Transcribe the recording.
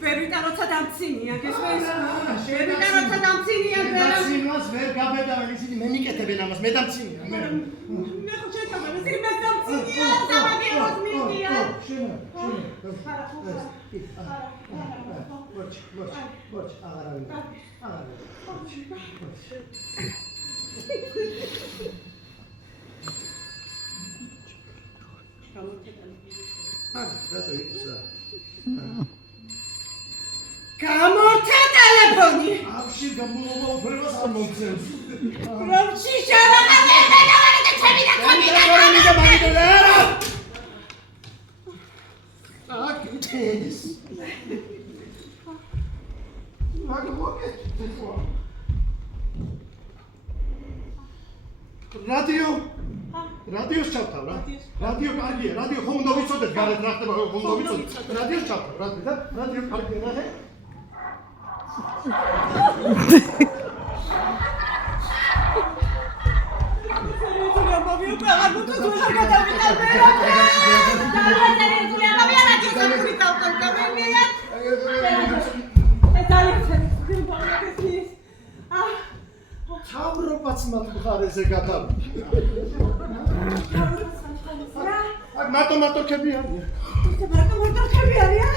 Veritan rotsa da დამცინია გესმის? შევიდაროთა დამცინია ვერა. დამცინვას ვერ გაბედავენ ისინი მე მიკეთებენ ამას მე დამცინია. მე ხო შეთავაზე სიმეს დამცინია სამაგეროს მიდია. მოჩ აღარავინ. რატო იყოს რა? გამორთა ტელეფონი. აბში გამომაუფრებას არ მომწევს. რომში შევაღებენ და ჩემი და კომიდა. აკეთეს. რადიოს ჩავთავ რა. რადიო კარგია, რადიო ხომ უნდა ვიცოდეთ გარეთ რა ხდება, ხომ უნდა ვიცოდეთ. რადიოს ჩავთავ, რადიო კარგია რა. თავრობაც მათ მხარეზე გადავიდა. მარტო ქები არიან. მარტო ქები არიან?